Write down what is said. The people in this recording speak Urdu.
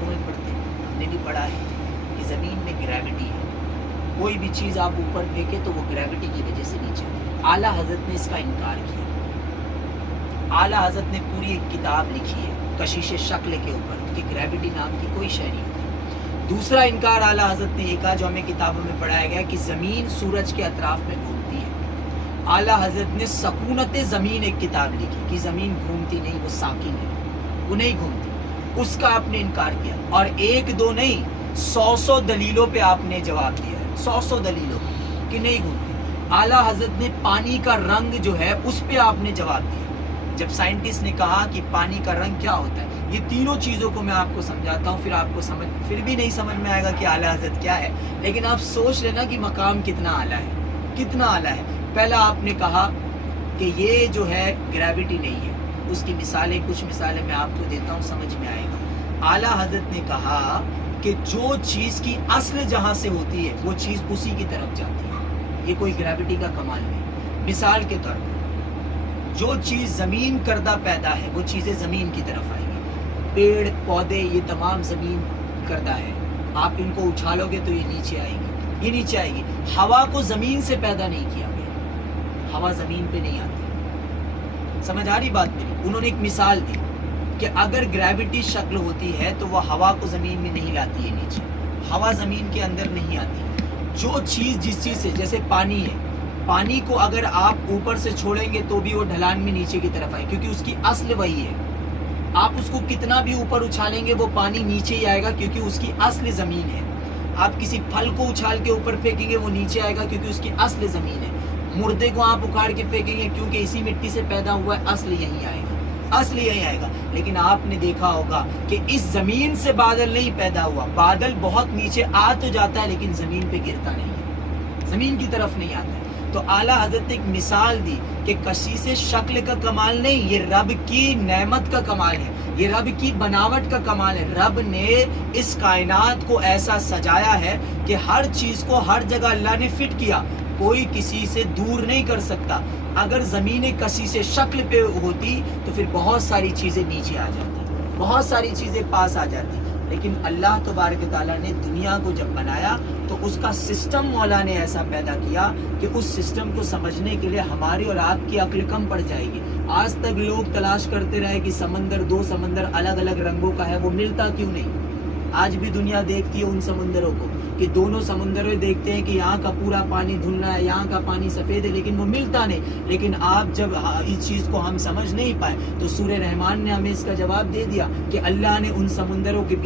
کتابوں میں پڑھتے ہیں، ہم نے بھی پڑھا ہے کہ زمین میں گریوٹی ہے، کوئی بھی چیز آپ اوپر پھینکے تو وہ گریوٹی کی وجہ سے نیچے آتی ہے۔ اعلیٰ حضرت نے اس کا انکار کیا۔ اعلیٰ حضرت نے پوری ایک کتاب لکھی ہے کشش شکل کے اوپر کہ گریوٹی نام کی کوئی شے نہیں ہوتی۔ دوسرا انکار اعلیٰ حضرت نے یہ کہا جو ہمیں کتابوں میں پڑھایا گیا کہ زمین سورج کے اطراف میں گھومتی ہے۔ اعلیٰ حضرت نے سکونت زمین ایک کتاب لکھی کہ زمین گھومتی نہیں، وہ ساکن ہے، وہ نہیں گھومتی، اس کا آپ نے انکار کیا۔ اور ایک دو نہیں، 100 دلیلوں پہ آپ نے جواب دیا ہے، 100 دلیلوں کہ نہیں گھومتی۔ اعلیٰ حضرت نے پانی کا رنگ جو ہے اس پہ آپ نے جواب دیا۔ جب سائنٹسٹ نے کہا کہ پانی کا رنگ کیا ہوتا ہے، یہ تینوں چیزوں کو میں آپ کو سمجھاتا ہوں، پھر آپ کو پھر بھی نہیں سمجھ میں آئے گا کہ اعلیٰ حضرت کیا ہے، لیکن آپ سوچ لینا کہ مقام کتنا اعلیٰ ہے، کتنا اعلیٰ ہے۔ پہلا آپ نے کہا کہ یہ جو ہے گریوٹی نہیں ہے، اس کی مثالیں کچھ مثالیں میں آپ کو دیتا ہوں، سمجھ میں آئے گا۔ اعلیٰ حضرت نے کہا کہ جو چیز کی اصل جہاں سے ہوتی ہے وہ چیز اسی کی طرف جاتی ہے، یہ کوئی گریوٹی کا کمال نہیں۔ مثال کے طور پر جو چیز زمین کردہ پیدا ہے وہ چیزیں زمین کی طرف آئیں گی، پیڑ پودے یہ تمام زمین کردہ ہے، آپ ان کو اچھالو گے تو یہ نیچے آئے گی، یہ نیچے آئے گی۔ ہوا کو زمین سے پیدا نہیں کیا گیا، ہوا زمین پہ نہیں آتی۔ سمجھ آ رہی بات میری؟ انہوں نے ایک مثال دی کہ اگر گریوٹی شکل ہوتی ہے تو وہ ہوا کو زمین میں نہیں لاتی ہے نیچے، ہوا زمین کے اندر نہیں آتی۔ جو چیز جس چیز سے، جیسے پانی ہے، پانی کو اگر آپ اوپر سے چھوڑیں گے تو بھی وہ ڈھلان میں نیچے کی طرف آئے، کیونکہ اس کی اصل وہی ہے۔ آپ اس کو کتنا بھی اوپر اچھالیں گے وہ پانی نیچے ہی آئے گا، کیونکہ اس کی اصل زمین ہے۔ آپ کسی پھل کو اچھال کے اوپر پھینکیں گے وہ نیچے آئے گا، کیونکہ اس کی اصل زمین ہے۔ مردے کو آپ اکھاڑ کے پھینکیں گے کیونکہ اسی مٹی سے پیدا ہوا ہے، اصل یہی آئے گا، اصل یہی آئے گا۔ لیکن آپ نے دیکھا ہوگا کہ اس زمین سے بادل نہیں پیدا ہوا، بادل بہت نیچے آ تو جاتا ہے لیکن زمین پہ گرتا نہیں ہے، زمین کی طرف نہیں آتا ہے۔ تو اعلیٰ حضرت نے ایک مثال دی کہ کشش شکل کا کمال نہیں، یہ رب کی نعمت کا کمال ہے، یہ رب کی بناوٹ کا کمال ہے۔ رب نے اس کائنات کو ایسا سجایا ہے کہ ہر چیز کو ہر جگہ اللہ نے فٹ کیا، کوئی کسی سے دور نہیں کر سکتا۔ اگر زمین کشش شکل پہ ہوتی تو پھر بہت ساری چیزیں نیچے آ جاتی، بہت ساری چیزیں پاس آ جاتی، لیکن اللہ تبارک تعالیٰ نے دنیا کو جب بنایا تو اس کا سسٹم مولا نے ایسا پیدا کیا کہ اس سسٹم کو سمجھنے کے لیے ہماری اور آپ کی عقل کم پڑ جائے گی۔ آج تک لوگ تلاش کرتے رہے کہ سمندر، دو سمندر الگ الگ رنگوں کا ہے، وہ ملتا کیوں نہیں؟ آج بھی دنیا دیکھتی ہے ان سمندروں کو کہ دونوں سمندروں دیکھتے ہیں کہ یہاں کا پورا پانی دھلنا ہے، یہاں کا پانی سفید ہے، لیکن وہ ملتا نہیں۔ لیکن آپ جب اس چیز کو ہم سمجھ نہیں پائے تو سورہ رحمان نے ہمیں اس کا جواب دے دیا کہ اللہ نے ان سمندروں کے